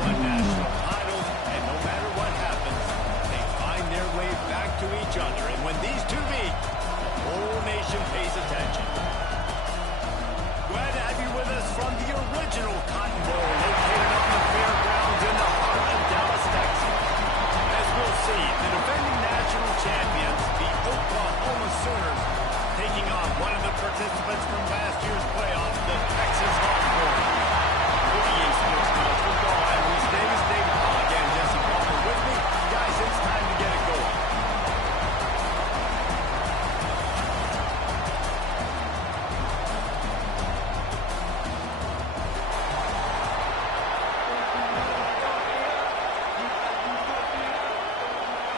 won national titles, and no matter what happens, they find their way back to each other. And when these two meet, the whole nation pays attention. Glad to have you with us from the original Cotton Bowl, located on the fairgrounds in the heart of Dallas, Texas. As we'll see, the defending national champions, the Oklahoma Sooners, taking on one of the participants from last year's playoffs, the Texas Longhorns. With the Sports College Football, I'm Reese Davis, David Pollock, and Jesse Palmer with me. Guys, it's time to get it going.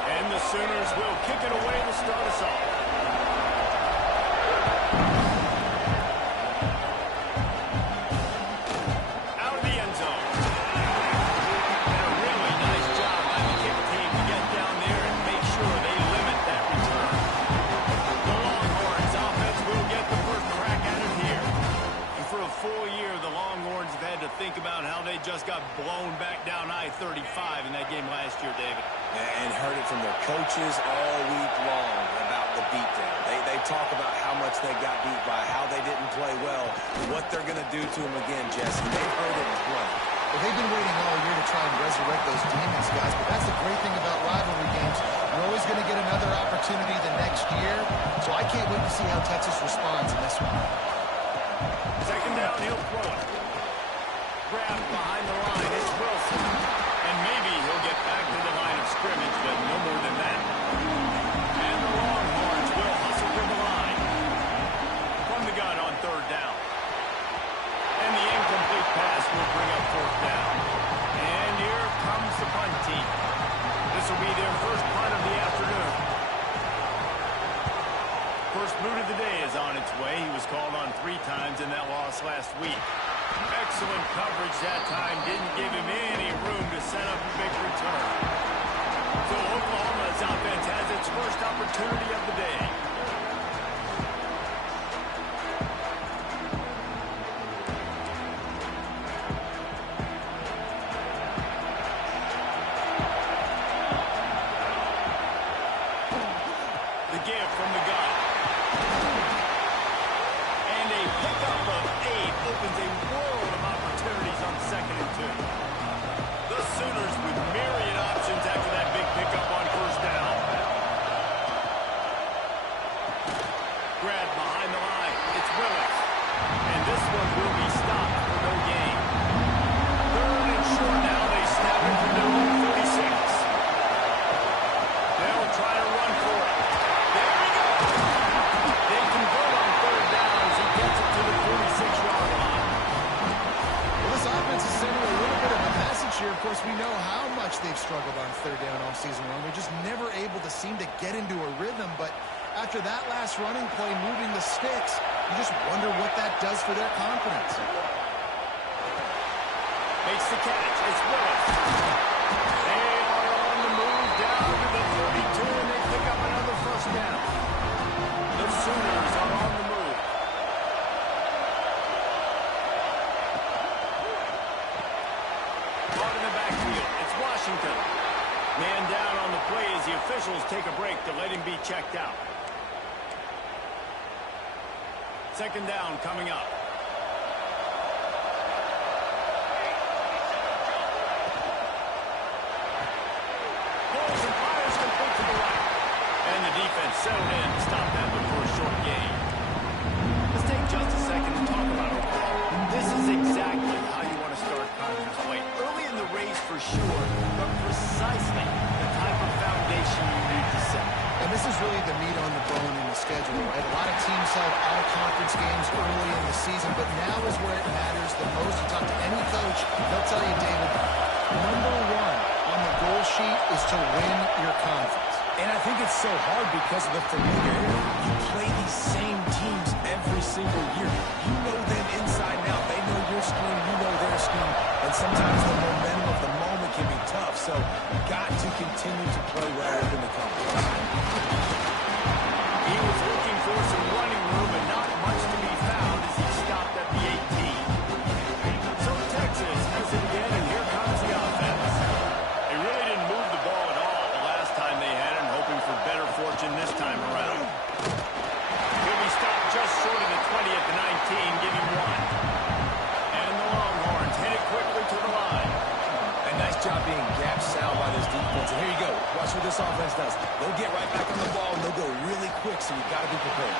And the Sooners will kick it away to start us off. Think about how they just got blown back down I-35 in that game last year, David. And heard it from their coaches all week long about the beatdown. They talk about how much they got beat by, how they didn't play well, what they're going to do to them again, Jesse. They've heard it well. Well, they've been waiting all year to try and resurrect those demons, guys, but that's the great thing about rivalry games. You're always going to get another opportunity the next year, so I can't wait to see how Texas responds in this one. Second down, he'll throw it. Grab behind the line, it's Wilson. And maybe he'll get back to the line of scrimmage, but no more than that. And the Longhorns will hustle to the line. From the gun on third down. And the incomplete pass will bring up fourth down. And here comes the punt team. This will be their first punt of the afternoon. First boot of the day is on its way. He was called on 3 times in that loss last week. Excellent coverage that time. Didn't give him any room to set up a big return. So Oklahoma's offense has its first opportunity of the day. The give from the gun. And a pickup of 8 opens a world of opportunities on 2nd and 2. The Sooners with myriad options after that big pickup on first down. Grab behind the line. It's Willis. And this one will be stopped for no gain. Third and short now. They snap it from their own 36. They'll try to run for it. There we go. They convert on third down as he gets it to the 46-yard line. Well, this offense is sending a little bit of a message here. Of course, we know how much they've struggled on third down all season long. They're just never able to seem to get into a rhythm. But after that last running play, moving the sticks, you just wonder what that does for their confidence. Makes the catch. It's Willis. They are on the move down to the 32, and they pick up another first down. The Sooners are on the move. Out in the backfield, it's Washington. Man down on the play as the officials take a break to let him be checked out. Second down coming up. Pulls and fires complete to the right. And the defense settled in to stop that before a short gain. Let's take just a second to talk about Oklahoma. This is exactly how you want to start conference play. Early in the race for sure, but precisely the type of foundation you need to set. And this is really the meat on the bone in the schedule, right? A lot of teams have out-of-conference games early in the season, but now is where it matters the most. You talk to any coach, they'll tell you, David, number 1 on the goal sheet is to win your conference. And I think it's so hard because of the familiarity. You play these same teams every single year. You know them inside and out. They know your scheme, you know their scheme. And sometimes the momentum of the moment can be tough. So you've got to continue to play well within the conference. He was looking for some running room, but not much to be found as he stopped at the 18. So Texas has it again, and here comes the offense. offense. And here you go. Watch what this offense does. They'll get right back on the ball, and they'll go really quick, so you've got to be prepared.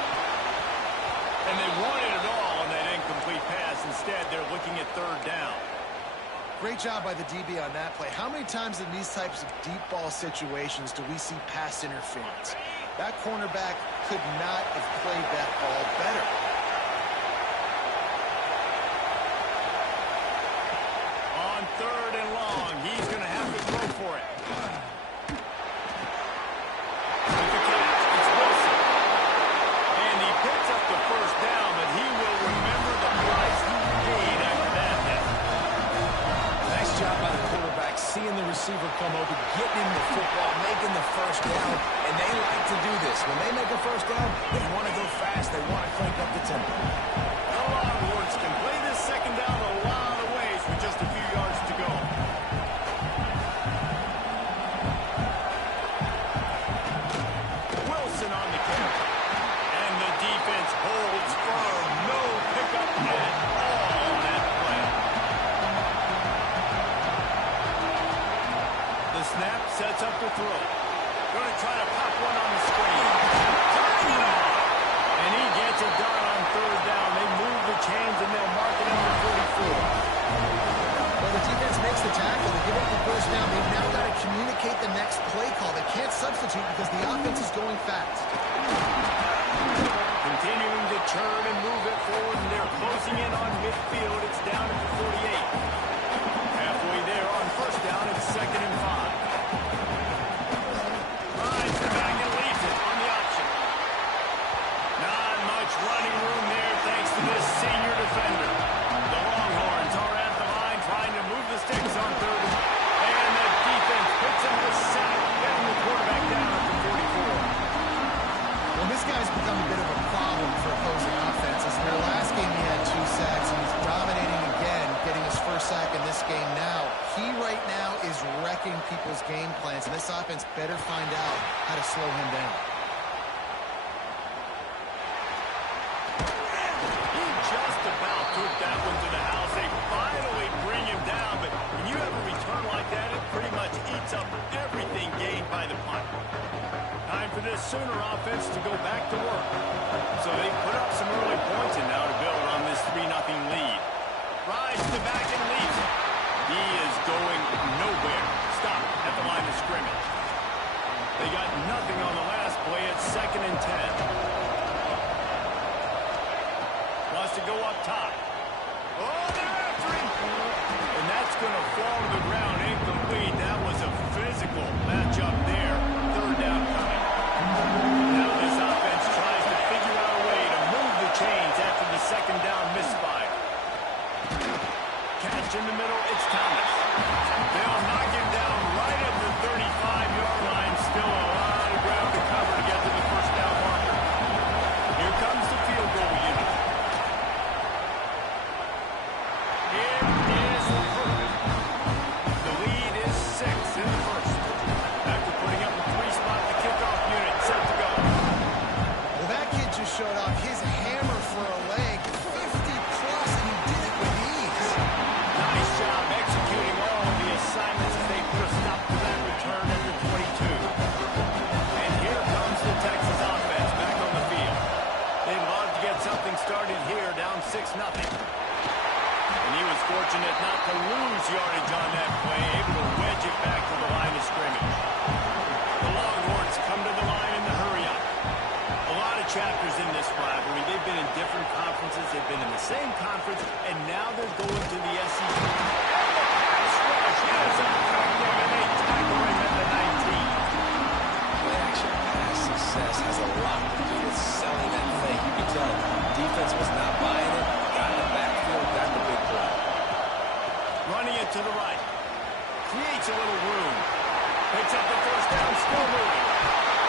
And they wanted it all on that incomplete pass. Instead, they're looking at third down. Great job by the DB on that play. How many times in these types of deep ball situations do we see pass interference? That cornerback could not have played that ball better. On third and long, he's going to have to throw for it. With the catch, it's Wilson. And he picks up the first down, but he will remember the price he paid after that hit. Nice job by the quarterback, seeing the receiver come over, getting him the football, making the first down, and they like to do this. When they make a first down, they want to go fast, they want to crank up the tempo. The Longhorns can play this second down a lot of ways with just a few yards to go. Wilson on the carry. And the defense holds firm. No pickup at all on that play. The snap sets up the throw. Going to try to pop one on the screen. And he gets it done on third down. They move the chains and they'll mark it up to 44. Well, the defense makes the tackle. They give up the first down. They've now got to communicate the next play call. They can't substitute because the offense is going fast. Continuing to turn and move it forward, and they're closing in on midfield. It's down at the 48. Halfway there on first down, it's 2nd and 5. Rides the back and leaves it on the option. Not much running room there thanks to this senior defender. The Longhorns are at the line trying to move the sticks on third. And the defense picks up the sack, getting the quarterback down at the 44. Well, this guy's become a bit of a problem for opposing offenses. In their last game, he had 2 sacks, and he's dominating again, getting his first sack in this game now. He right now is wrecking people's game plans, and this offense better find out how to slow him down. He just about took that one to the house. They finally bring him down, but when you have a return like that, it pretty much eats up everything gained by the punt. Time for this Sooner offense to go back to work. So they put up some early points and now to build on this 3-0 lead. Rides to back and leaves it. He is going nowhere. Stop at the line of scrimmage. They got nothing on the last play. It's 2nd and 10. Wants to go up top. Oh, they're after him. And that's going to fall to the ground incomplete. That was a physical matchup there. Third down coming. Now this offense tries to figure out a way to move the chains after the second down misfire. Catch in the middle, it's Thomas. They'll knock him down right at the 35-yard line. Still a lot of ground to cover to get to the first down marker. Here comes the field goal unit. It is perfect. The lead is 6 in the first. After putting up a 3-spot, the kickoff unit set to go. Well, that kid just showed off his hammer for a leg, 50-plus, and he did it with ease. Nice job executing all of the assignments as they put a stop to that return at the 22. And here comes the Texas offense back on the field. They'd love to get something started here, down 6-0. And he was fortunate not to lose yardage on that play, able to wedge it back to the line of scrimmage. The Longhorns come to the line in the hurry-up. A lot of chapters in this rivalry. They've been in different conferences. They've been in the same conference, and now they're going to the SEC. And the pass rush is effective, and they tackle him at the 19. Play-action pass success has a lot to do with selling that thing. You can tell defense was not buying it, got in the backfield, got the big play. Running it to the right. Creates a little room. Picks up the first down, still moving.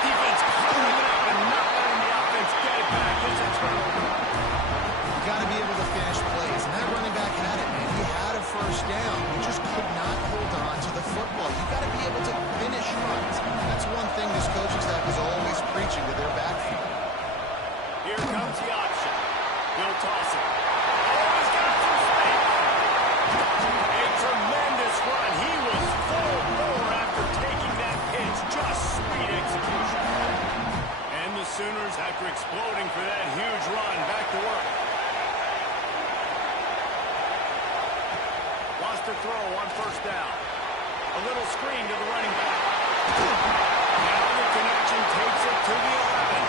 Defense covering it up and not letting the offense get it back. It's a turnover. You got to be able to finish plays, and that running back had it, man. He had a first down. He just could not hold on to the football. You got to be able to finish runs. That's one thing this coaching staff is always preaching to their backfield. Here comes the option. He'll toss it. Oh, he's got some space. A tremendous run. He was full bore after taking to throw on first down. A little screen to the running back. Now the connection takes it to the 11.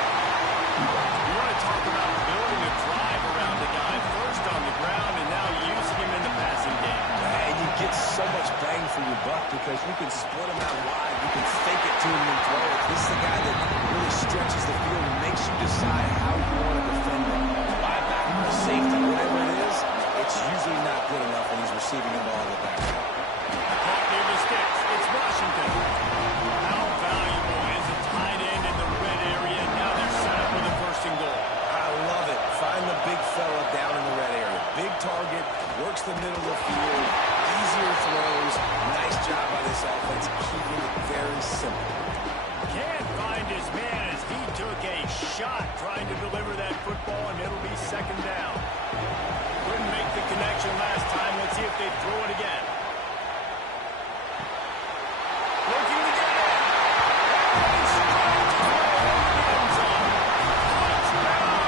You want to talk about building a drive around a guy first on the ground and now using him in the passing game. And you get so much bang for your buck because you can split him out wide. You can fake it to him and throw it. This is the guy that really stretches the field and makes you decide how you want to defend him. Linebacker or safety, whatever it is, it's usually not good enough when he's receiving the ball in the backfield. Caught near the sticks. It's Washington. How valuable is a tight end in the red area? Now they're set up with a first and goal. I love it. Find the big fella down in the red area. Big target, works the middle of the field, easier throws. Nice job by this offense, keeping it very simple. Can't find his man as he took a shot trying to deliver that football, and it'll be second down. Couldn't make the connection last time. Let's see if they throw it again. Looking to get in. And straight to the end zone. Touchdown,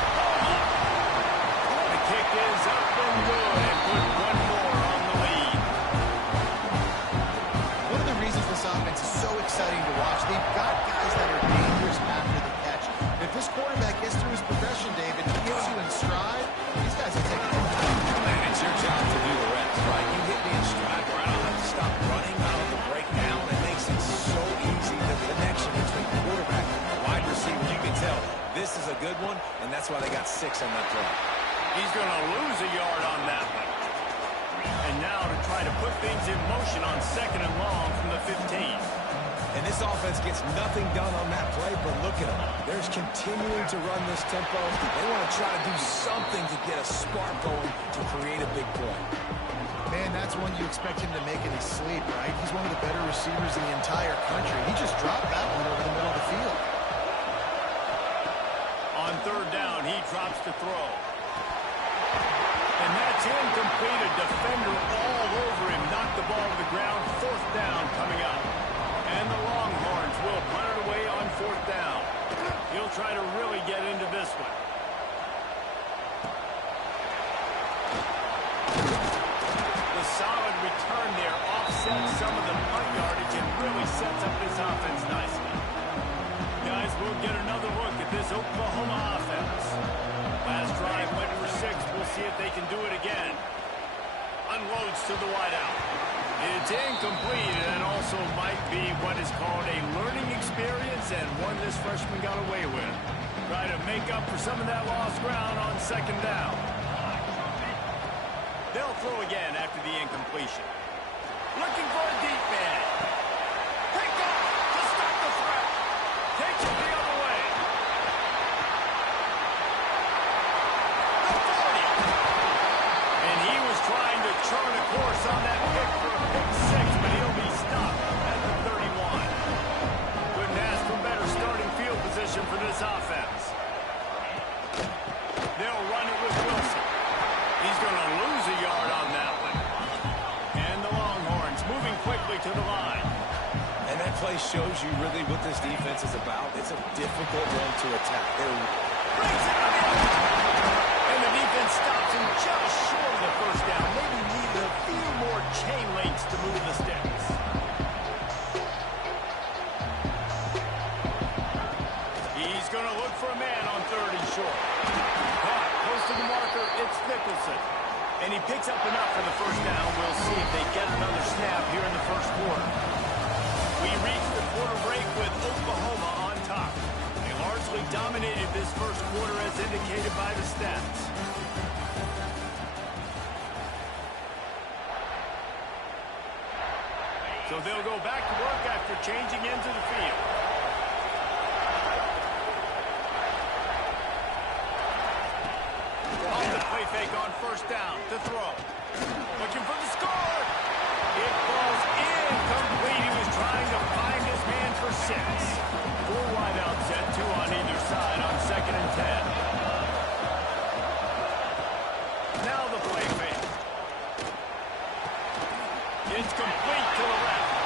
Oklahoma. The kick is up and good and put one more on the lead. One of the reasons this offense is so exciting to watch, they've got guys that are dangerous after the catch. If this quarterback gets through his progression, David, he gets you in stride, these guys will take it. Man, it's your job to do the rest, right? You hit me in stride where I don't have to stop running, I don't have to break down. It makes it so easy, the connection between quarterback and wide receiver. You can tell this is a good one, and that's why they got 6 on that play. He's going to lose a yard on that one. And now to try to put things in motion on second and long from the 15. And this offense gets nothing done on that play, but look at them. They're continuing to run this tempo. They want to try to do something to get a spark going to create a big play. Man, that's one you expect him to make in his sleep, right? He's one of the better receivers in the entire country. He just dropped that one over the middle of the field. On third down, he drops to throw. And that's incomplete. A defender all over him. Knocked the ball to the ground. Fourth down coming up. And the Longhorns will punt it away on fourth down. He'll try to really get into this one. The solid return there offsets some of the punt yardage and really sets up this offense nicely. Guys, we'll get another look at this Oklahoma offense. Last drive went for 6. We'll see if they can do it again. Unloads to the wideout. It's incomplete, and also might be what is called a learning experience, and one this freshman got away with. Try to make up for some of that lost ground on second down. They'll throw again after the incompletion. Looking for a deep man. Pick up to stop the threat. Takes it the other way. The 40. And he was trying to chart a course on that pick for a pick 6, but he'll be stopped at the 31. Couldn't ask for better starting field position for this offense. They'll run it with Wilson. He's going to lose a yard on that one. And the Longhorns moving quickly to the line. And that play shows you really what this defense is about. It's a difficult one to attack. Brings it on the outside. And the defense stops him just short of the first down. Maybe needed a few more chain links to move the sticks. He's going to look for a man on third and short. Caught close to the marker. It's Nicholson. And he picks up enough for the first down. We'll see if they get another snap here in the first quarter. We reach the quarter break with Oklahoma on top. They largely dominated this first quarter as indicated by the stats. So they'll go back to work after changing into the field. Off the play fake on first down to throw. Looking for the score. It falls incomplete. He was trying to find his man for 6. 4 wideouts set, 2 on either side on second and 10. Now the play fake. It's complete to the left.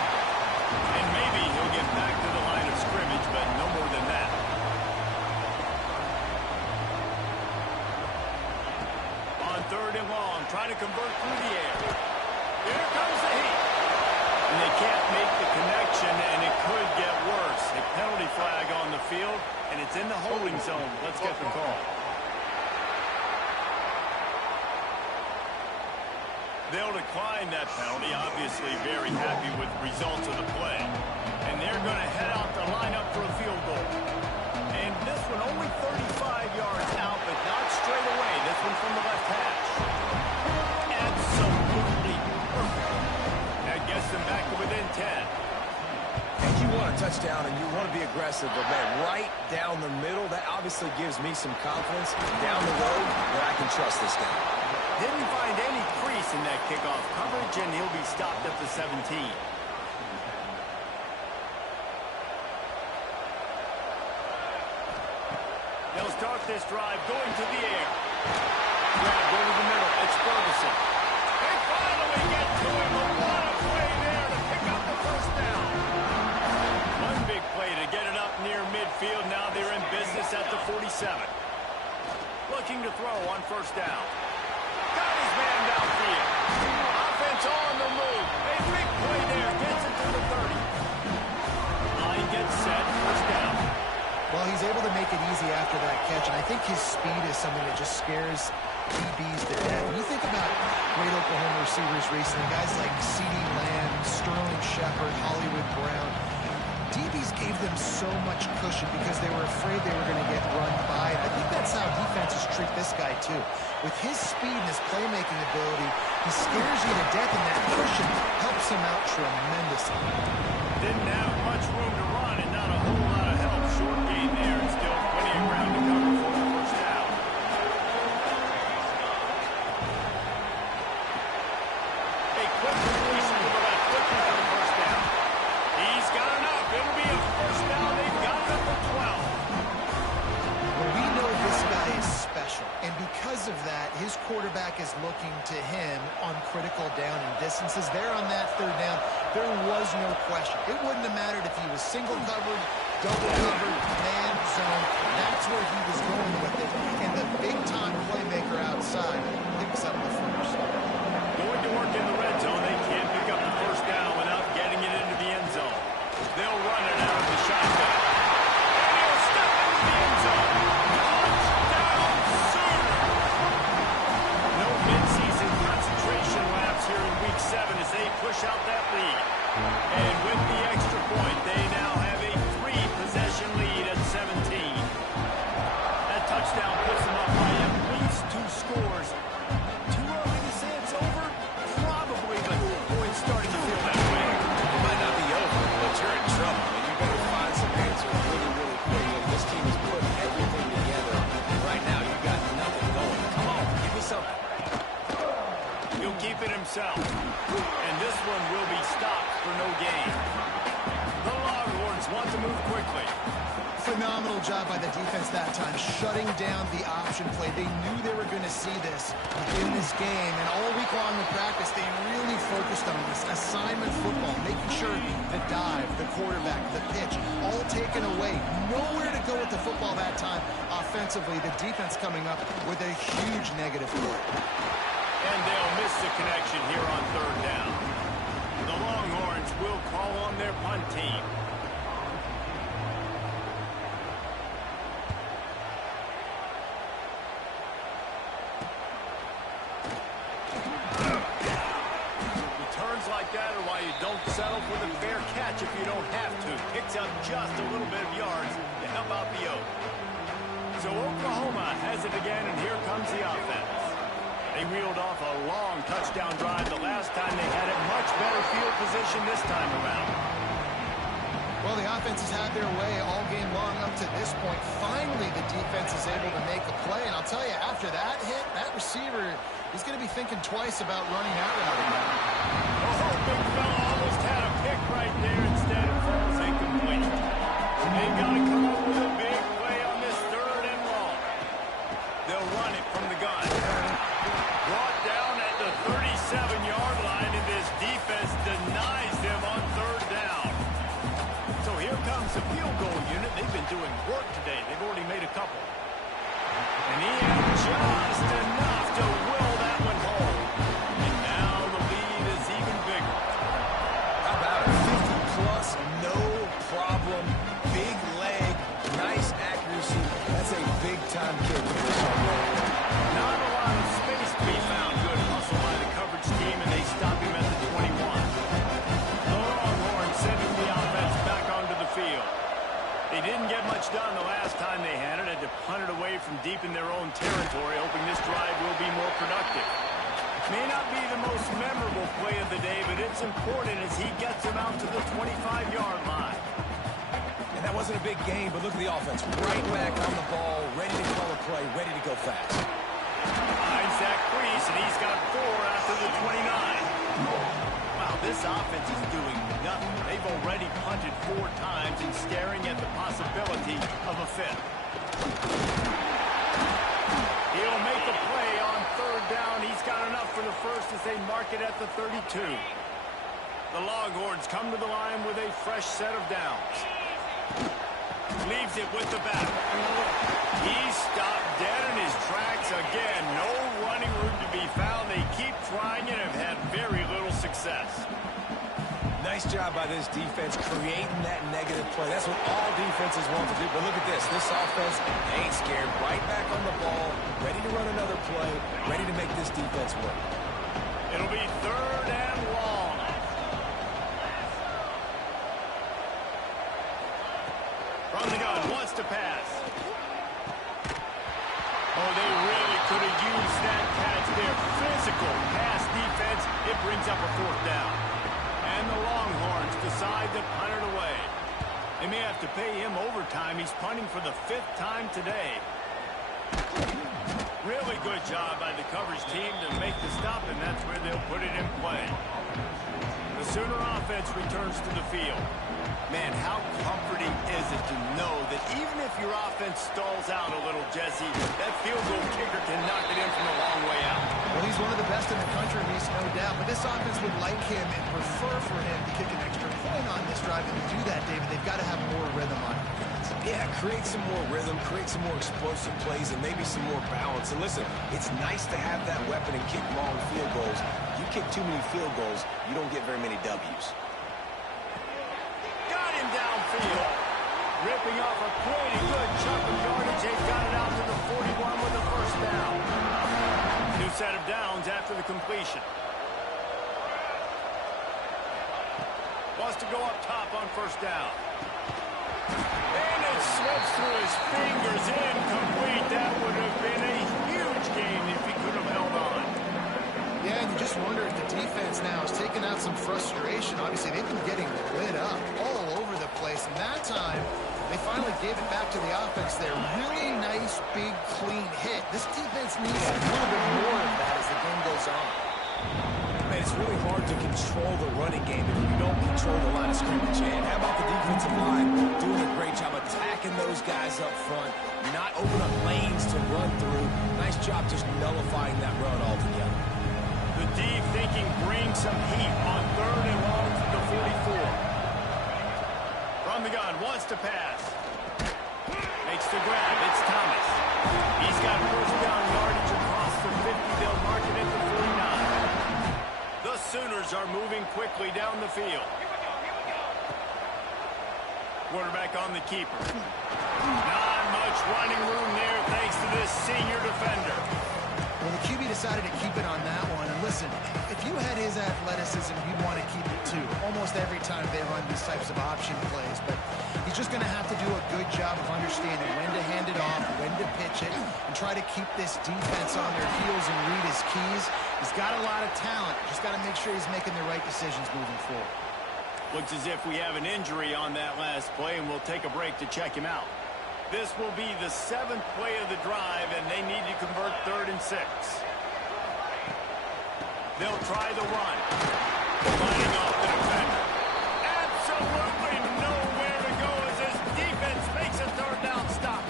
And maybe he'll get back to the line of scrimmage, but no more than that. On third and long, trying to convert through the air. can't make the connection, and it could get worse. A penalty flag on the field, and it's in the holding zone. Let's get the call. They'll decline that penalty, obviously very happy with the results of the play. And they're going to head out to line up for a field goal. And this one only 35 yards out, but not straight away. This one from the left hash. Absolutely perfect. That gets them back to within 10. And you want a touchdown and you want to be aggressive, but man, right down the middle, that obviously gives me some confidence down the road that I can trust this guy. Didn't find any crease in that kickoff coverage, and he'll be stopped at the 17. They'll start this drive going to the air. Grab over the middle. It's Ferguson. They finally get to him. What a play there to pick up the first down. One big play to get it up near midfield. Now they're in business at the 47. Looking to throw on first down. Got his man downfield. Offense on the move. A big play there. Gets it to the 30. Line gets set. First down. Well, he's able to make it easy after that catch, and I think his speed is something that just scares DBs to death. When you think about great Oklahoma receivers recently, guys like CeeDee Lamb, Sterling Shepard, Hollywood Brown, DBs gave them so much cushion because they were afraid they were going to get run by. And I think that's how defenses treat this guy, too. With his speed and his playmaking ability, he scares you to death, and that cushion helps him out tremendously. Didn't have much room to run and not a whole lot of help. Short gain there and still plenty of ground to cover for the first down. A quick completion to the left, looking for the first down. He's got enough. It'll be a first down. They've got it up to 12. Well, we know this guy is special, and because of that, his quarterback is looking to him on critical down and distances. There on that third down, there was no question. It wouldn't have mattered if he was single covered, double covered, man zone. That's where he was going with it, and the big-time playmaker outside picks up the first. Going to work in the red zone. They can't pick up the first down without getting it into the end zone. They'll run it out of the shotgun. And he'll step into the end zone. Touchdown, Sooners! No midseason concentration laps here in Week 7 as they push out that lead. And with the extra point, they now have a 3-possession lead at 17. That touchdown puts them up by at least 2 scores. Too early to say it's over? Probably, but boy, it's starting to feel that way. It might not be over, but you're in trouble, and you better find some answers really, really quick. Look, this team has put everything together. Right now, you got nothing going. Come on, give me something. He'll keep it himself. And this one will be stopped for no gain. The Longhorns want to move quickly. Phenomenal job by the defense that time, shutting down the option play. They knew they were going to see this in this game, and all week long in practice, they really focused on this assignment football, making sure the dive, the quarterback, the pitch, all taken away. Nowhere to go with the football that time offensively. The defense coming up with a huge negative play. And they'll miss the connection here on third down. The Longhorns will call on their punt team. Returns like that are why you don't settle for the fair catch if you don't have to. Picks up just a little bit of yards to help out the Oak. So Oklahoma has it again, and here comes the offense. They reeled off a long touchdown drive the last time they had it. Much better field position this time around. Well, the offense has had their way all game long up to this point. Finally, the defense is able to make a play. And I'll tell you, after that hit, that receiver is going to be thinking twice about running that route again. Oh, big fella almost had a pick right there. Instead, it falls incomplete. They've got to come up with a big play on this third and long. They'll run it from the gun. Brought down at the 37-yard line, and this defense denies them on third down. So here comes the field goal unit. They've been doing work today. They've already made a couple. And he had just enough to will that one home. And now the lead is even bigger. How about it? That's important as he gets him out to the 25-yard line. And that wasn't a big gain, but look at the offense. Right back on the ball, ready to call a play, ready to go fast. Finds that crease, and he's got 4 after the 29. Wow, this offense is doing nothing. They've already punted 4 times and staring at the possibility of a 5th. He'll make a play on 3rd down. He's got enough for the first as they mark it at the 32. The Longhorns come to the line with a fresh set of downs. Leaves it with the back. He's stopped dead in his tracks again. No running room to be found. They keep trying and have had very little success. Nice job by this defense creating that negative play. That's what all defenses want to do. But look at this. This offense ain't scared. Right back on the ball, ready to run another play, ready to make this defense work. It'll be 3rd and long. From the gun, wants to pass. Oh, they really could have used that catch there. Physical pass defense. It brings up a 4th down. And the Longhorns decide to punt it away. They may have to pay him overtime. He's punting for the 5th time today. Really good job by the coverage team to make the stop, and that's where they'll put it in play. The Sooner offense returns to the field. Man, how comforting is it to know that even if your offense stalls out a little, Jesse, that field goal kicker can knock it in from a long way out. Well, he's one of the best in the country, Reese, no doubt. But this offense would like him and prefer for him to kick an extra point on this drive. And to do that, David, they've got to have more rhythm on defense. Yeah, create some more rhythm, create some more explosive plays, and maybe some more balance. And listen, it's nice to have that weapon and kick long field goals. You kick too many field goals, you don't get very many W's. Downfield, ripping off a pretty good chunk of yardage. They've got it out to the 41 with the 1st down. New set of downs after the completion. Wants to go up top on 1st down. And it slips through his fingers, incomplete. That would have been a huge gain if he could have held on. Yeah, and you just wonder if the defense now is taking out some frustration. Obviously, they've been getting lit up all over the place. And that time, they finally gave it back to the offense there. Really nice, big, clean hit. This defense needs a little bit more of that as the game goes on. Man, it's really hard to control the running game if you don't control the line of scrimmage. And how about the defensive line doing a great job attacking those guys up front, not open up lanes to run through. Nice job just nullifying that run altogether. The D thinking bring some heat on 3rd and long from the 44. From the gun, wants to pass. Makes the grab. It's Thomas. He's got 1st down yardage across the 50. They'll mark it at the 49. The Sooners are moving quickly down the field. Quarterback on the keeper. Not much running room there thanks to this senior defender. Well, the QB decided to keep it on that one. And listen, if you had his athleticism, you'd want to keep it too. Almost every time they run these types of option plays. But he's just going to have to do a good job of understanding when to hand it off, when to pitch it, and try to keep this defense on their heels and read his keys. He's got a lot of talent. Just got to make sure he's making the right decisions moving forward. Looks as if we have an injury on that last play, and we'll take a break to check him out. This will be the 7th play of the drive, and they need to convert 3rd and 6. They'll try the run. Lining off the defender. Absolutely nowhere to go as this defense makes a 3rd down stop.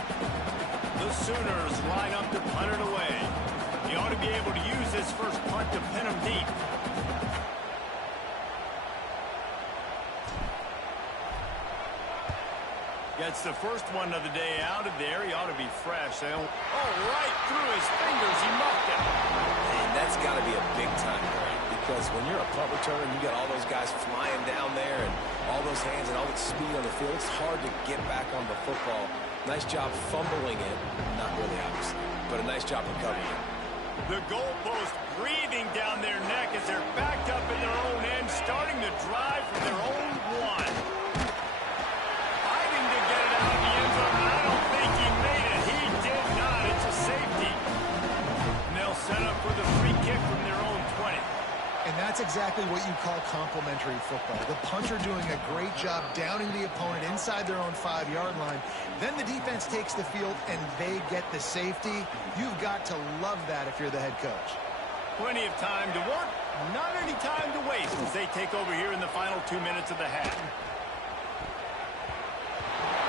The Sooners line up to punt it away. He ought to be able to use his first punt to pin him deep. Gets the first one of the day out of there. He ought to be fresh. Right through his fingers. He muffed it. And that's got to be a big-time break because when you're a punt returner, you got all those guys flying down there and all those hands and all that speed on the field. It's hard to get back on the football. Nice job fumbling it. Not really, obviously, but a nice job recovering it. The goalpost breathing down their neck as they're backed up in their own end, starting to drive from their own 1. And that's exactly exactly what you call complementary football. The punter doing a great job downing the opponent inside their own 5-yard line. Then the defense takes the field, and they get the safety. You've got to love that if you're the head coach. Plenty of time to work, not any time to waste as they take over here in the final 2 minutes of the half.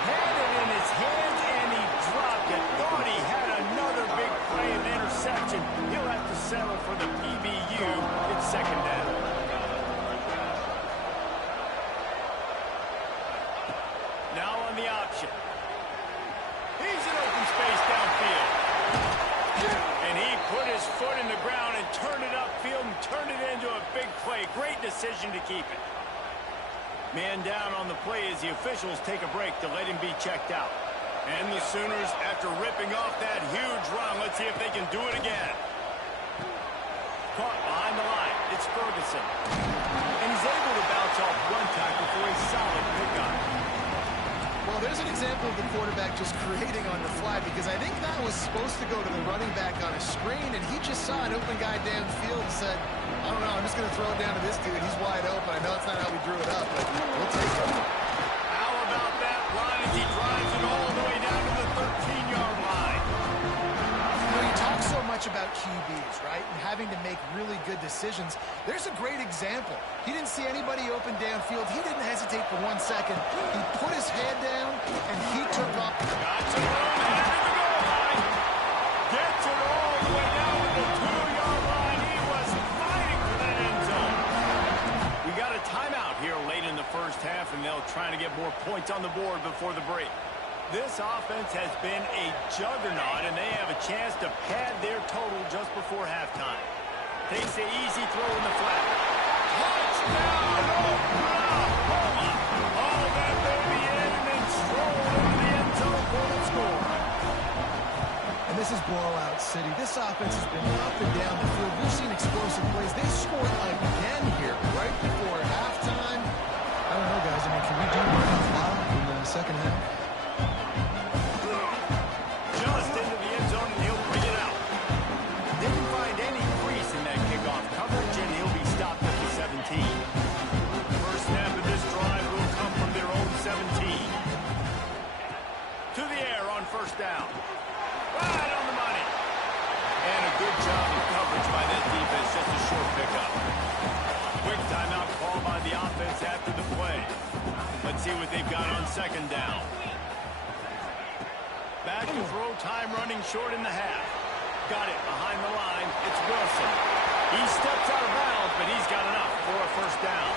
Had it in his hands, and he dropped it. Thought he had another big play and interception. He'll have to settle for the PBU. It's second down. Now on the option. He's in open space downfield. And he put his foot in the ground and turned it upfield and turned it into a big play. Great decision to keep it. Man down on the play as the officials take a break to let him be checked out. And the Sooners, after ripping off that huge run, let's see if they can do it again. Caught behind the line. It's Ferguson. And he's able to bounce off one tackle for a solid pickup. Well, there's an example of the quarterback just creating on the fly, because I think that was supposed to go to the running back on a screen, and he just saw an open guy downfield and said, I don't know, I'm just going to throw it down to this dude. He's wide open. I know it's not how we drew it up, but we'll take it. How about that run as he drives it all the way down to the 13-yard line? You know, you talk so much about QBs, right, and having to make really good decisions. There's a great example. He didn't see anybody open downfield. He didn't hesitate for 1 second. He put his head down, and he took off. Got to run ahead of the goal line. Gets it all the way down to the 2-yard line. He was fighting for that end zone. We got a timeout here late in the first half, and they'll try to get more points on the board before the break. This offense has been a juggernaut, and they have a chance to pad their total just before halftime. Takes the easy throw in the flat. Touchdown, Oklahoma! All that baby in and then stroll into the end zone for the score. And this is blowout city. This offense has been up and down the field. We've seen explosive plays. They scored again here right before halftime. I don't know, guys. I mean, can we do more than flop in the second half? Just into the end zone, and he'll bring it out. Didn't find any crease in that kickoff coverage, and he'll be stopped at the 17. First snap of this drive will come from their own 17. To the air on first down. Right on the money. And a good job of coverage by that defense, just a short pickup. Quick timeout call by the offense after the play. Let's see what they've got on second down. Back to throw, time running short in the half. Got it behind the line. It's Wilson. He steps out of bounds, but he's got enough for a first down.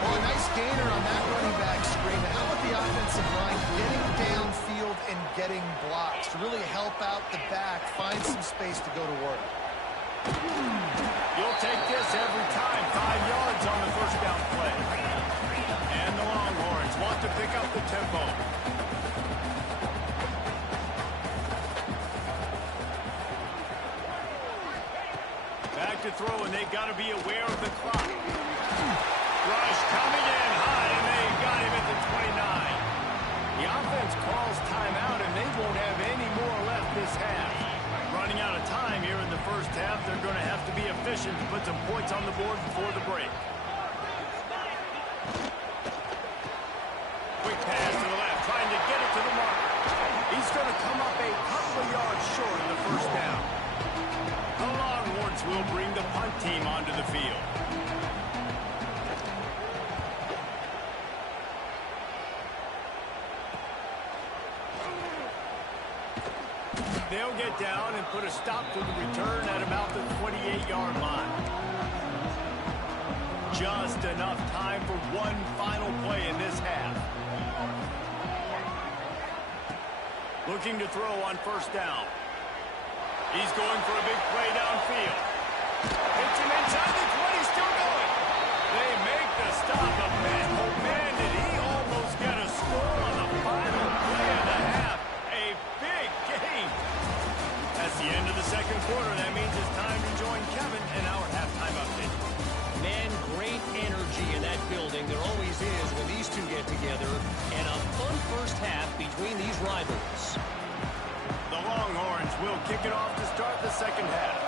Well, a nice gainer on that running back screen. How about the offensive line getting downfield and getting blocks to really help out the back, find some space to go to work? You'll take this every time. 5 yards on the first down play. And the Longhorns want to pick up the tempo. Back to throw, and they've got to be aware of the clock. Rush coming in high, and they got him at the 29. The offense calls timeout, and they won't have any more left this half. Running out of time here in the first half, they're going to have to be efficient to put some points on the board before the break. Quick pass to the left, trying to get it to the marker. He's going to come up a couple of yards short of the first down. The Longhorns will bring the punt team onto the field. They'll get down and put a stop to the return at about the 28-yard line. Just enough time for one final play in this half. Looking to throw on first down. He's going for a big play downfield. Hits him inside the 20, still going. They make the stop. Oh man, did he almost get a score on the final play of the half. A big game. That's the end of the second quarter. That means it's time to join Kevin in our halftime update. Man, great energy in that building. There always is when these two get together. And a fun first half between these rivals. The Longhorns will kick it off to start the second half.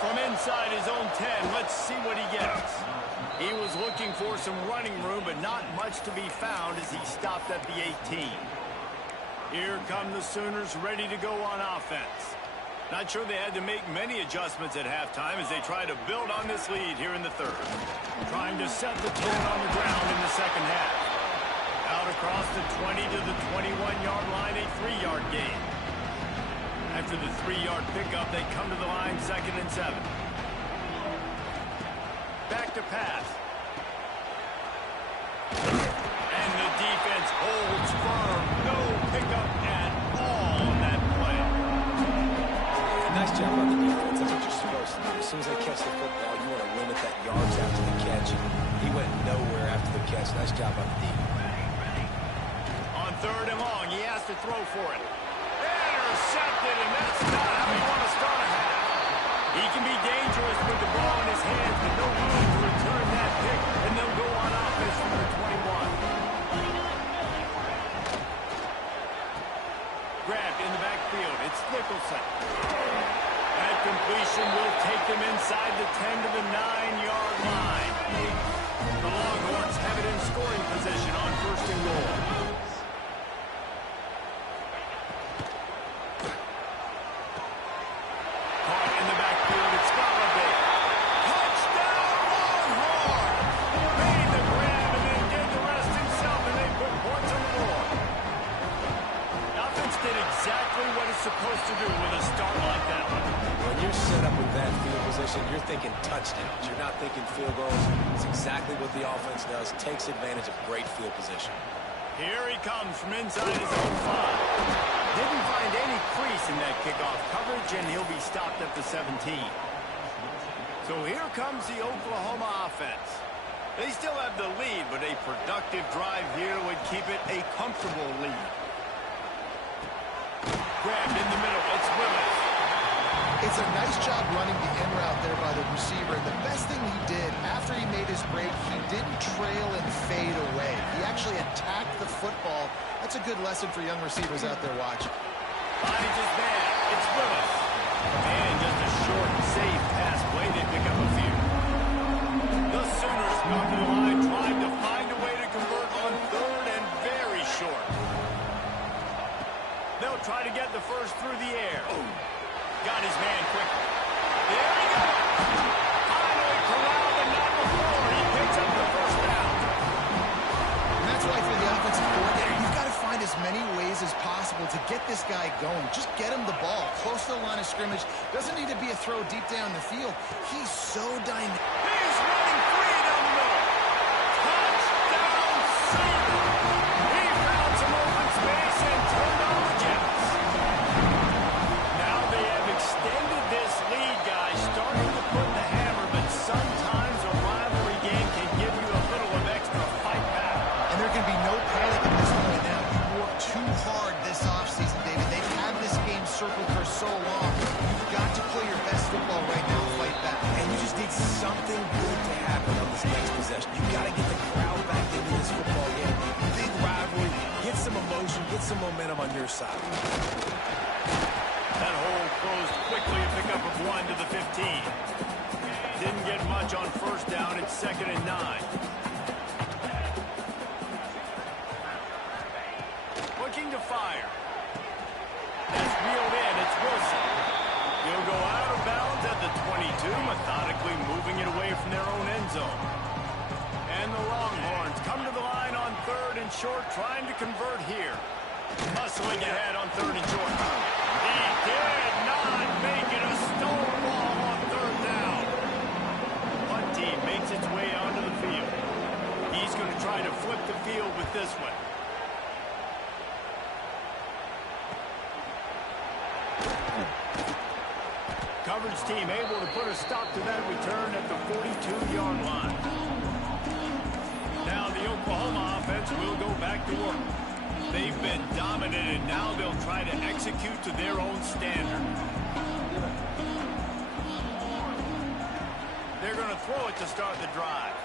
From inside his own 10, let's see what he gets. He was looking for some running room, but not much to be found as he stopped at the 18. Here come the Sooners ready to go on offense. Not sure they had to make many adjustments at halftime as they try to build on this lead here in the third. Trying to set the tone on the ground in the second half. Out across the 20 to the 21-yard line, a 3-yard gain. After the 3-yard pickup, they come to the line 2nd and 7. Back to pass. And the defense holds firm. No pickup at all on that play. Nice job on the defense. That's what you're supposed to do. As soon as they catch the football, you want to limit that yards after the catch. He went nowhere after the catch. Nice job on the defense. On 3rd and long, he has to throw for it. Intercepted, and that's not how you want to start a half. He can be dangerous with the ball in his hands, but no room to return that pick, and they'll go on offense from the 21. Grabbed in the backfield. It's Nicholson. That completion will take them inside the 10 to the 9-yard line. The Longhorns have it in scoring position on 1st and goal. Caught in the backfield. It's Galladay. Touchdown, Longhorns! Made the grab and then did the rest himself, and they put points on the board. Offense did exactly what it's supposed to do with a start like that one. When you're set up with that field position, you're thinking touchdowns. You're not thinking field goals. It's exactly what the offense does. Takes advantage of great field position. Here he comes from inside his own 5. Didn't find any crease in that kickoff coverage, and he'll be stopped at the 17. So here comes the Oklahoma offense. They still have the lead, but a productive drive here would keep it a comfortable lead. Grabbed in the middle. It's Willis. It's a nice job running the in route there by the receiver. And the best thing he did after he made his break, he didn't trail and fade away. He actually attacked the football. That's a good lesson for young receivers out there watching. Finds his man. It's Willis. And just a short, safe pass play. They pick up a few. The Sooners come to the line trying to find a way to convert on 3rd and very short. They'll try to get the first through the air. Got his man quickly. There he goes. Finally corralled and not before. He picks up the first down. And that's why for the offensive coordinator, you've got to find as many ways as possible to get this guy going. Just get him the ball close to the line of scrimmage. Doesn't need to be a throw deep down the field. He's so dynamic. He's running free down the middle. Touchdown, Sooners. He found some open space and turned on the Jets. Now they have extended this lead, guys, starting to put the hammer, but sometimes a rivalry game can give you a little of extra fight back. And there can be no panic at this point now. You worked too hard this offseason, David. They've had this game circled for so long. You've got to play your best football right now and fight back. And you just need something good to happen on this next possession. You got to get the crowd back into this football game. Big rivalry. Get some emotion. Get some momentum on your side. That hole closed quickly, a pickup of 1 to the 15. Didn't get much on 1st down. It's 2nd and 9. Looking to fire. That's reeled in. It's Wilson. He'll go out of bounds at the 22, methodically moving it away from their own end zone. And the Longhorns come to the line on 3rd and short, trying to convert here. Hustling ahead on 3rd and short. He did not make it a stonewall on 3rd down. Punt team makes its way onto the field. He's going to try to flip the field with this one. Coverage team able to put a stop to that return at the 42-yard line. Now the Oklahoma offense will go back to work. They've been dominated. Now they'll try to execute to their own standard. They're going to throw it to start the drive.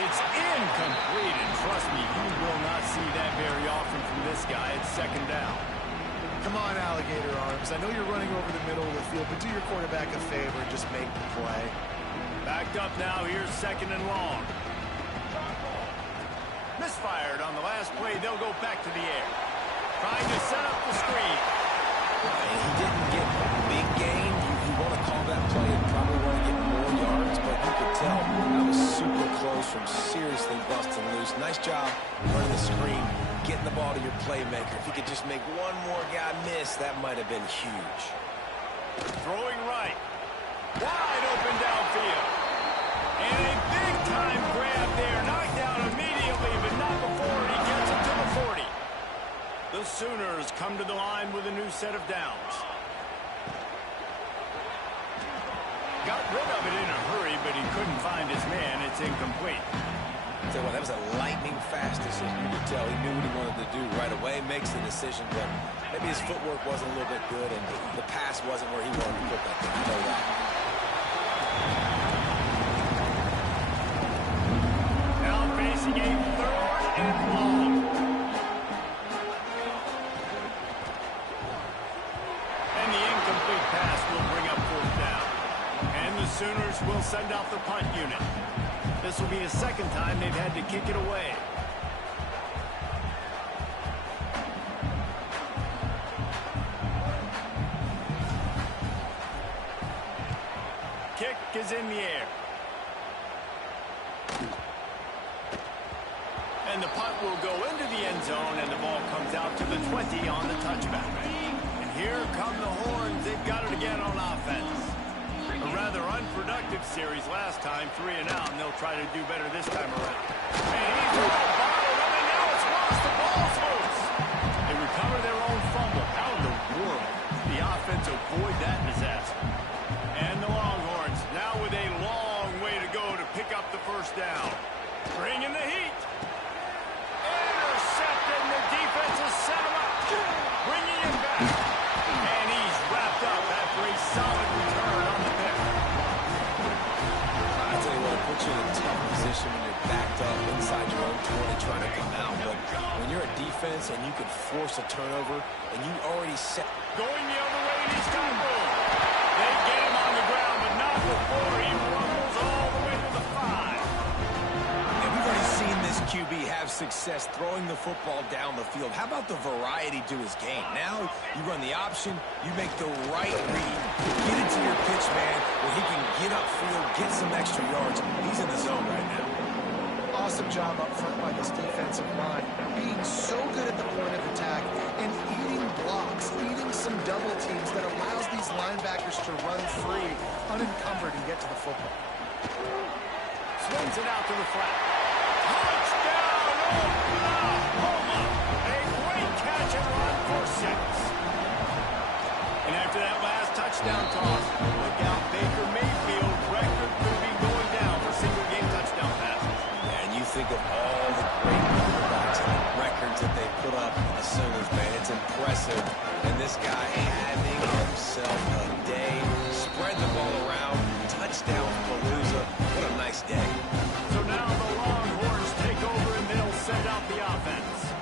It's incomplete, and trust me, you will not see that very often from this guy. It's 2nd down. Come on, alligator arms. I know you're running over the middle of the field, but do your quarterback a favor and just make the play. Backed up now. Here's 2nd and long. Misfired on the last play. They'll go back to the air. Trying to set up the screen. And he didn't get a big gain. You want to call that play and probably want to get more yards, but you could tell that was super close from seriously busting loose. Nice job running the screen, getting the ball to your playmaker. If he could just make one more guy miss, that might have been huge. Throwing right. Wide open downfield. And a big-time grab there. Knocked down immediately, but not before he gets it to the 40. The Sooners come to the line with a new set of downs. Got rid of it in a hurry, but he couldn't find his man. It's incomplete. Tell you what, that was a lightning-fast decision. You could tell he knew what he wanted to do right away, makes the decision, but maybe his footwork wasn't a little bit good, and the pass wasn't where he wanted to put that thing. I know that. Now facing a 3rd and long. And the incomplete pass will bring up 4th down. And the Sooners will send out the punt unit. This will be the 2nd time they've had to kick it away. Kick is in the air. And the punt will go into the end zone, and the ball comes out to the 20 on the touchback. And here come the Horns. They've got it again on offense. A rather unproductive series last time, 3 and out, and they'll try to do better this time around. And he's all bottled up, and now it's lost. The ball's loose. They recover their own fumble. How in the world did the offense avoid that disaster? And the Longhorns now with a long way to go to pick up the 1st down. Bringing the heat. Intercepted, and the defense has set him up. Bringing him back. And he's wrapped up after a solid return on the pick. I tell you what, it puts you in a tough position when you're backed up inside your own 20 trying to come out. But when you're a defense and you can force a turnover and you already set... Going the other way, and he's got room. They get him on the ground, but not before he rumbles all the way to the 5. And we've already seen this QB have success throwing the football down the field. How about the variety to his game? Now you run the option, you make the right read, get into your pitch man where he can get upfield, get some extra yards. He's in the zone right now. Awesome job up front by this defensive line. Being so good at the point of attack and eating blocks, eating some double teams that allows these linebackers to run free, unencumbered, and get to the football. Swings it out to the flat. Touchdown, Oklahoma! A great catch and run for 6. And after that last touchdown toss, look out, Baker Mayfield's record could be going down for single-game touchdown passes. And you think of all the great quarterbacks and the records that they put up in the Sooners, man. It's impressive. And this guy having himself a day. Spread the ball around. Touchdown Palooza. What a nice day. So now the Longhorns take over and they'll send out the offense.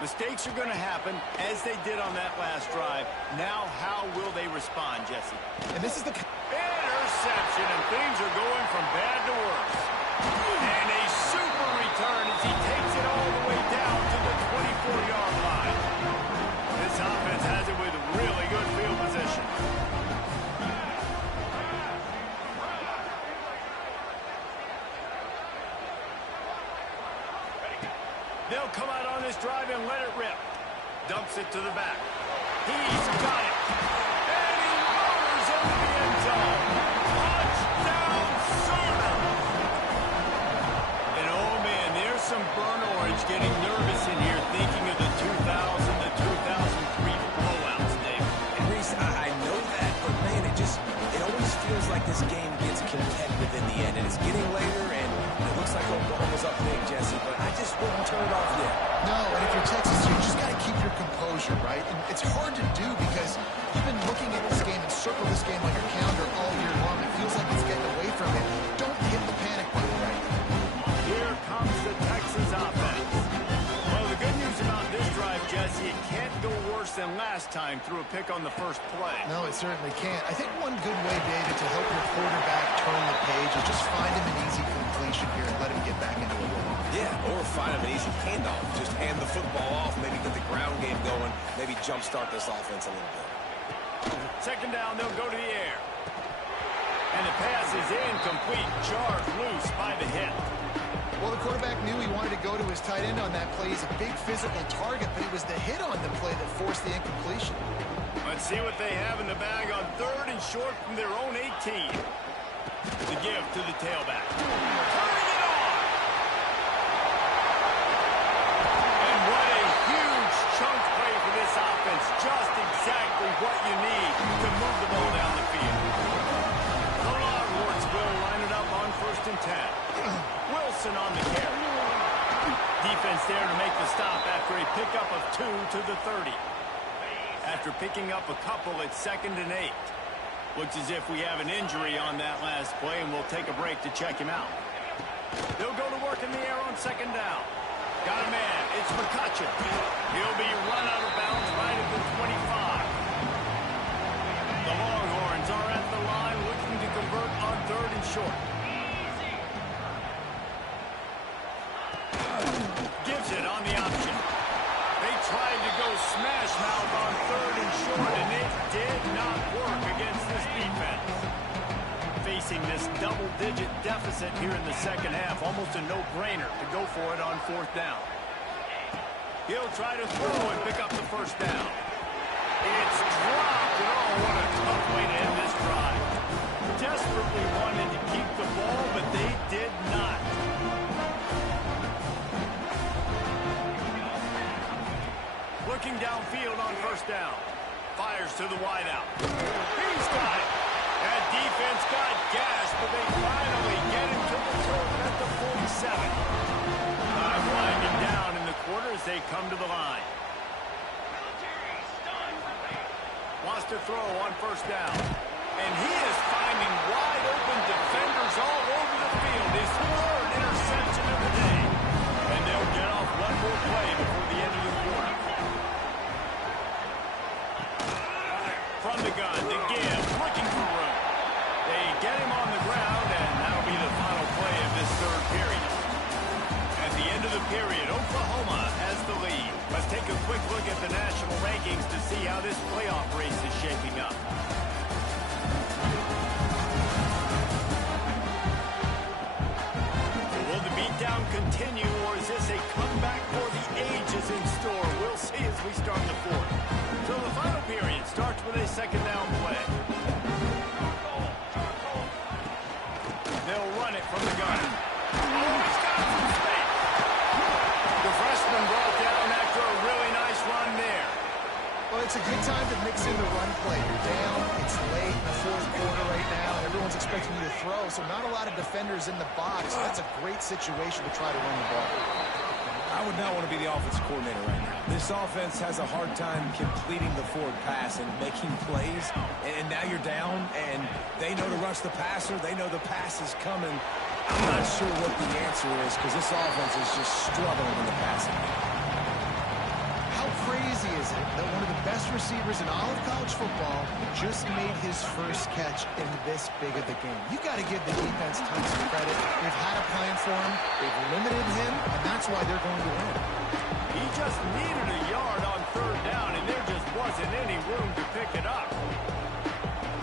Mistakes are going to happen, as they did on that last drive. Now, how will they respond, Jesse? And this is the... Interception, and things are going from bad to worse. And a super return as he takes it all the way down to the 24-yard line. This offense has it with really good field position. They'll come out on this drive and let it rip. Dumps it to the back. He's got it. And he motors into the end zone. Touchdown, Sooners! And oh man, there's some burnt orange getting nervous in here, thinking of the 2000 to 2003 blowouts, Dave. And Reese, I know that, but man, it always feels like this game gets competitive in the end. And it's getting later, and it looks like Oklahoma's up big, Jesse, but I just wouldn't turn it off yet. No, and if you're Texas, you just got to keep your composure, right? And it's hard to do because you've been looking at this game and circle this game on your calendar all year long. It feels like it's getting away from you. Don't hit the panic button right now. Here comes the Texas offense. Well, the good news about this last time threw a pick on the first play. No, it certainly can't. I think one good way, David, to help your quarterback turn the page is just find him an easy completion here and let him get back into a rhythm. Yeah, or find him an easy handoff. Just hand the football off, maybe get the ground game going, maybe jumpstart this offense a little bit. Second down, they'll go to the air. And the pass is incomplete. Jarred loose by the hit. Well, the quarterback knew he wanted to go to his tight end on that play. He's a big physical target, but it was the hit on the play that forced the incompletion. Let's see what they have in the bag on 3rd and short from their own 18. The give to the tailback. Turning it on! And what a huge chunk play for this offense. Just exactly what you need to move the ball down the field. The Longhorns will line it up on 1st and 10. Wilson on the carry. Defense there to make the stop after a pickup of 2 to the 30. After picking up a couple, it's 2nd and 8. Looks as if we have an injury on that last play, and we'll take a break to check him out. They'll go to work in the air on 2nd down. Got a man. It's McCutcheon. He'll be run out of bounds right at the 25. The Longhorns are at the line looking to convert on 3rd and short. Gives it on the option. They tried to go smash mouth on 3rd and short, and it did not work against this defense. Facing this double-digit deficit here in the second half, almost a no-brainer to go for it on 4th down. He'll try to throw and pick up the 1st down. It's dropped, and oh, what a tough way to end this drive. Desperately wanted to keep the ball, but they did not. Looking downfield on 1st down. Fires to the wideout. He's got it. That defense got gashed, but they finally get him to the turf at the 47. Time winding down in the quarter as they come to the line. Wants to throw on 1st down. And he is finding wide open defenders all over the field. His 3rd interception of the day. And they'll get off one more play before the end of the quarter. From the gun, the give, looking for room. They get him on the ground, and that'll be the final play of this 3rd period. At the end of the period, Oklahoma has the lead. Let's take a quick look at the national rankings to see how this playoff race is shaping up. Will the beatdown continue, or is this a comeback for the ages in store? We'll see as we start the 4th. So the final period starts with a 2nd down play. They'll run it from the gun. Oh, he's got some space. The freshman brought down after a really nice run there. Well, it's a good time to mix in the run play. You're down, it's late in the 4th quarter right now, and everyone's expecting you to throw, so not a lot of defenders in the box. So that's a great situation to try to run the ball. I would not want to be the offensive coordinator right now. This offense has a hard time completing the forward pass and making plays, and now you're down, and they know to rush the passer. They know the pass is coming. I'm not sure what the answer is because this offense is just struggling in the passing game. How crazy is it that one of the best receivers in all of college football just made his first catch in this big of the game? You've got to give the defense tons of credit. They've had a plan for him. They've limited him, and that's why they're going to win. He just needed a yard on 3rd down, and there just wasn't any room to pick it up.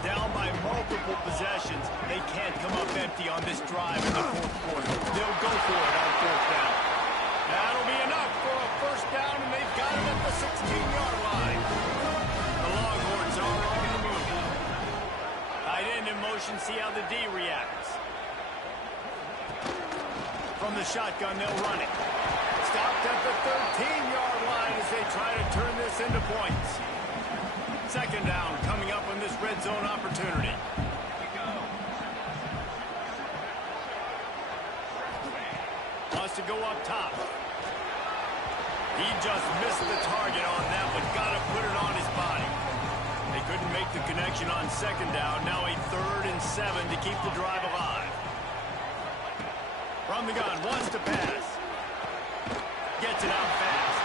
Down by multiple possessions, they can't come up empty on this drive in the 4th quarter. They'll go for it on 4th down. That'll be enough for a 1st down, and they've got him at the 16-yard line. The Longhorns are on the move. Tight end in motion, see how the D reacts. From the shotgun, they'll run it. Stopped at the 13-yard line as they try to turn this into points. 2nd down coming up on this red zone opportunity. Wants to go up top. He just missed the target on that one. Got to put it on his body. They couldn't make the connection on 2nd down. Now a 3rd and 7 to keep the drive alive. From the gun, wants to pass. Gets it out fast.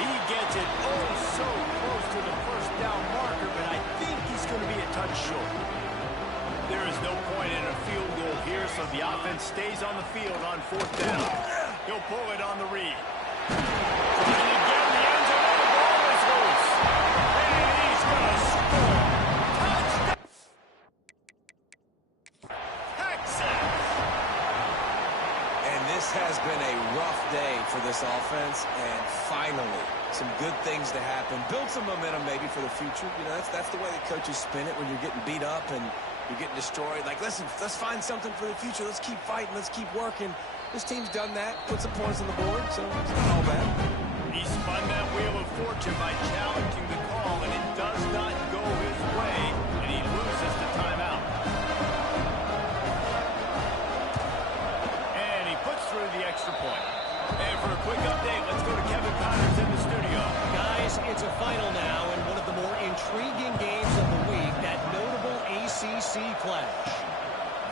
He gets it oh so close to the first down marker, but I think he's going to be a touch short. There is no point in a field goal here, so the offense stays on the field on fourth down. He'll pull it on the read. Trying to get in the end zone, and the ball is loose. And he's going to score. Touchdown! Texas! And this has been a rough day for this offense, and finally, some good things to happen. Build some momentum maybe for the future. You know, that's the way that coaches spin it when you're getting beat up and you're getting destroyed. Like, listen, let's find something for the future. Let's keep fighting. Let's keep working. This team's done that, put some points on the board, so it's not all bad. He spun that wheel of fortune by challenging the call, and it does not go his way, and he loses the timeout. And he puts through the extra point. And for a quick update, let's go to Kevin Connors in the studio. Guys, it's a final now, and one of the more intriguing games of the week, that notable ACC clash.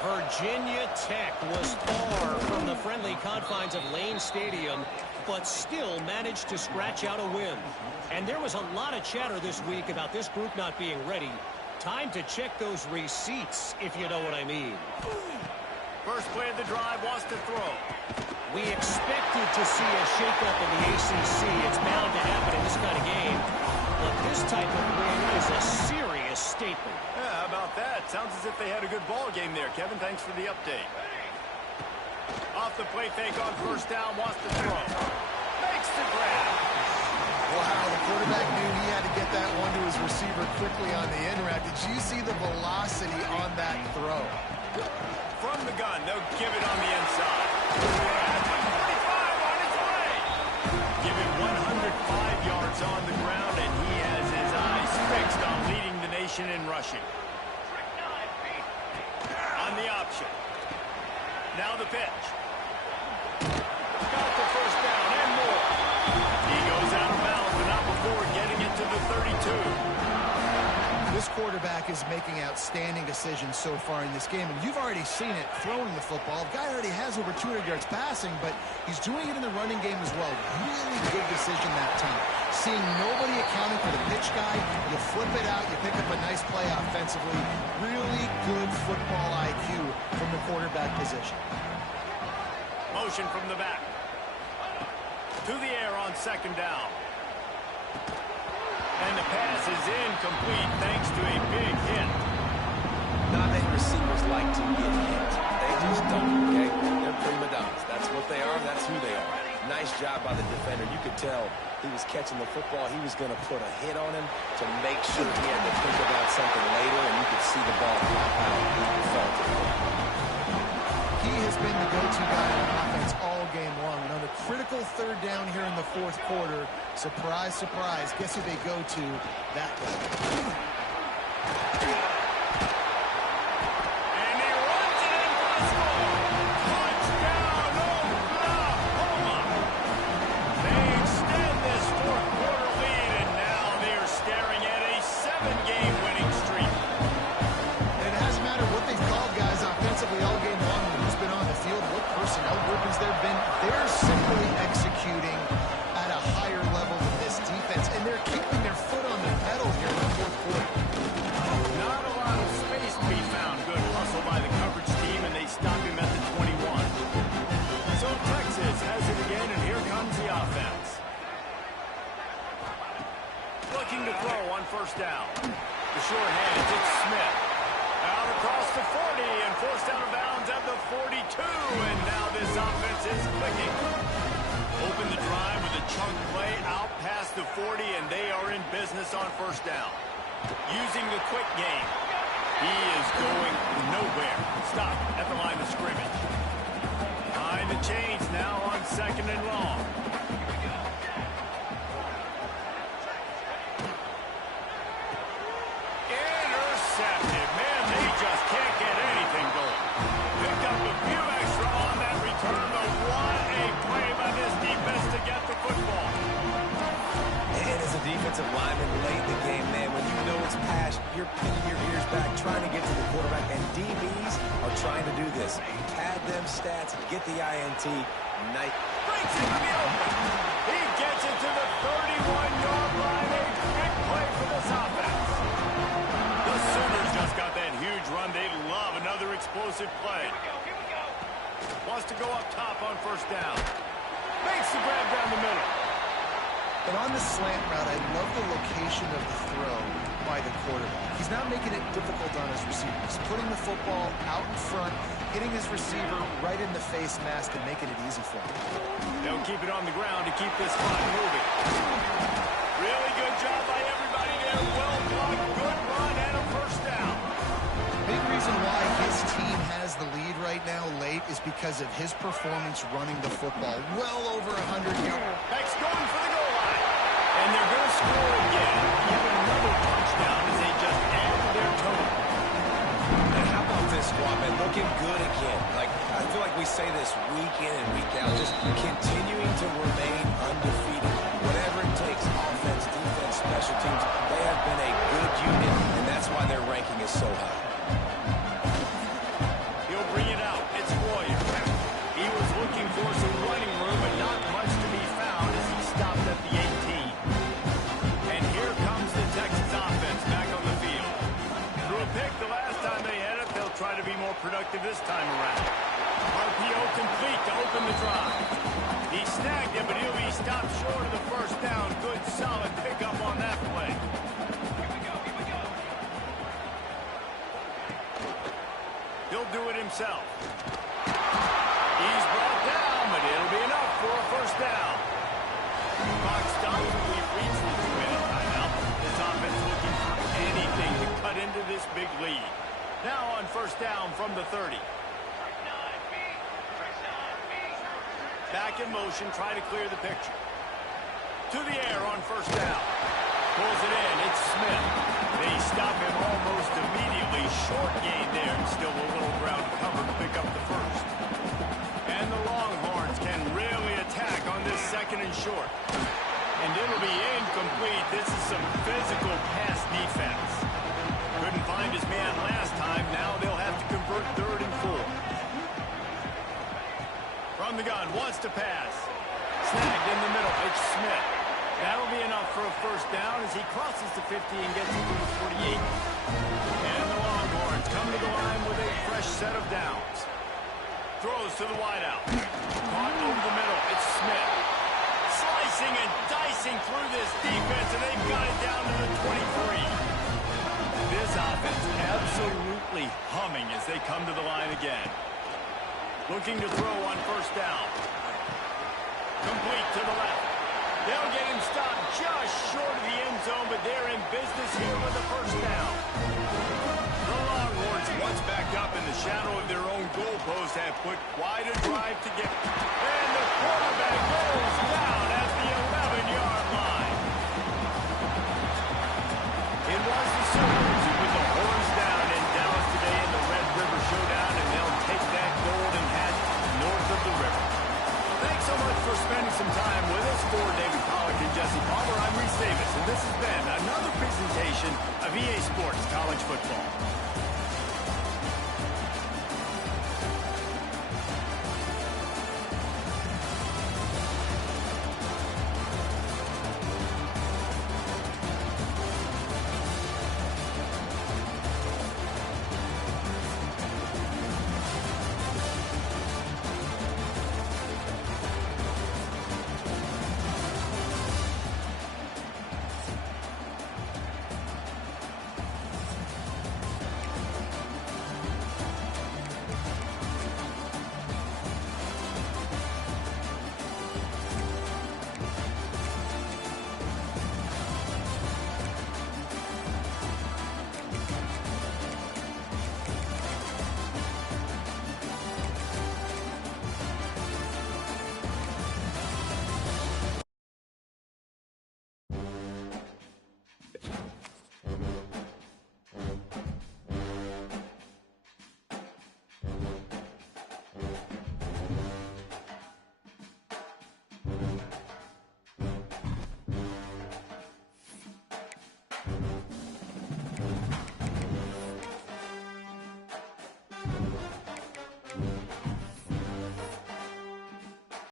Virginia Tech was far from the friendly confines of Lane Stadium, but still managed to scratch out a win. And there was a lot of chatter this week about this group not being ready. Time to check those receipts, if you know what I mean. First play of the drive wants to throw. We expected to see a shakeup in the ACC. It's bound to happen in this kind of game. But this type of win is a serious statement. Yeah, how about that? Sounds as if they had a good ball game there. Kevin, thanks for the update. Off the play fake on first down, wants to throw. Makes the grab. Wow, the quarterback knew he had to get that one to his receiver quickly on the end route. Did you see the velocity on that throw? From the gun, they'll give it on the inside. At the 45 on its way. Give it 105 yards on the ground, and he has his eyes fixed on leading the nation in rushing. On the option. Now the pitch. Got the first down and more. He goes out of bounds, but not before getting it to the 32. This quarterback is making outstanding decisions so far in this game, and you've already seen it throwing the football. The guy already has over 200 yards passing, but he's doing it in the running game as well. Really good decision that time. Seeing nobody accounting for the pitch guy, you flip it out, you pick up a nice play offensively. Really good football IQ from the quarterback position. Motion from the back. To the air on second down. And the pass is incomplete thanks to a big hit. Not many receivers like to get hit. They just don't, okay? They're prima donnas. That's what they are. That's who they are. Nice job by the defender. You could tell he was catching the football. He was going to put a hit on him to make sure he had to think about something later, and you could see the ball pop out. He felt it. He has been the go-to guy on offense all game long. And on a critical third down here in the fourth quarter, surprise, surprise, guess who they go to? That guy. And he runs it in for the score. Touchdown, Oklahoma. They extend this fourth quarter lead, and now they are staring at a 7-game winning streak. And it hasn't mattered what they've called guys offensively all game long. Who's been on the field, what personnel groupings there have been. They're simply executing at a higher level than this defense, and they're keeping their foot on the pedal here in the fourth quarter. Not a lot of space to be found. Good hustle by the coverage team, and they stop him at the 21. So Texas has it again, and here comes the offense. Looking to throw on first down. The short hands, it's Smith. Out across the 40 and forced out of bounds at the 42. And now this offense is clicking. Open the drive with a chunk play out past the 40, and they are in business on first down. Using the quick game. He is going nowhere. Stop at the line of scrimmage. Behind the chains now on second and long. Intercepted. Man, they just can't get anything going. Picked up a few extra on that return, but what a play by this defense to get the football. And as a defensive lineman late in the game, man, when you know it's pass, you're pinning your ears back, trying to get to the quarterback, and DBs are trying to do this. Pad them stats, get the INT. Breaks into the open. He gets it to the 31-yard line. A big play for this offense. The Sooners just got that huge run. They love another explosive play. Here we go. Wants to go up top on first down. Makes the grab down the middle. And on the slant route, I love the location of the throw by the quarterback. He's not making it difficult on his receiver. He's putting the football out in front, hitting his receiver right in the face mask and making it easy for him. They'll keep it on the ground to keep this clock moving. Really good job by everybody there. Well blocked, good run, and a first down. Big reason why his team has the lead right now late is because of his performance running the football. Well over 100 yards. Next going for the goal line. And they're going to score again. Yet another touchdown as they just add to their total. And how about this squad, man? Looking good again. Like, I feel like we say this week in and week out, just continuing to remain undefeated. Whatever it takes, offense, defense, special teams, they have been a good unit, and that's why their ranking is so high. He'll bring it out. It's Williams. He was looking for some running room, but not much to be found as he stopped at the 18. And here comes the Texas offense back on the field. Threw a pick the last time they had it. They'll try to be more productive this time around. RPO complete to open the drive. He snagged it, but he'll be stopped short of the first down. Good, solid pickup on that play. Here we go. He'll do it himself. He's brought down, but it'll be enough for a first down. Clock stops when we've reached the 2-minute timeout. This offense looking for anything to cut into this big lead. Now on first down from the 30. Back in motion, try to clear the picture. To the air on first down. Pulls it in, it's Smith. They stop him almost immediately. Short gain there, and still a little ground cover to pick up the first. And the Longhorns can really attack on this second and short. And it'll be incomplete. This is some physical pass defense. Couldn't find his man last time. Now they'll have to convert 3rd and 4. From the gun, wants to pass. Snagged in the middle, it's Smith. That'll be enough for a first down as he crosses the 50 and gets it to the 48. And the Longhorns come to the line with a fresh set of downs. Throws to the wideout. Caught over the middle, it's Smith. Slicing and dicing through this defense, and they've got it down to the 23. This offense absolutely humming as they come to the line again. Looking to throw on first down. Complete to the left. They'll get him stopped just short of the end zone, but they're in business here with the first down. The Longhorns, once backed up in the shadow of their own goalpost, have put quite a drive together. And the quarterback goes down at the 11-yard line. It was the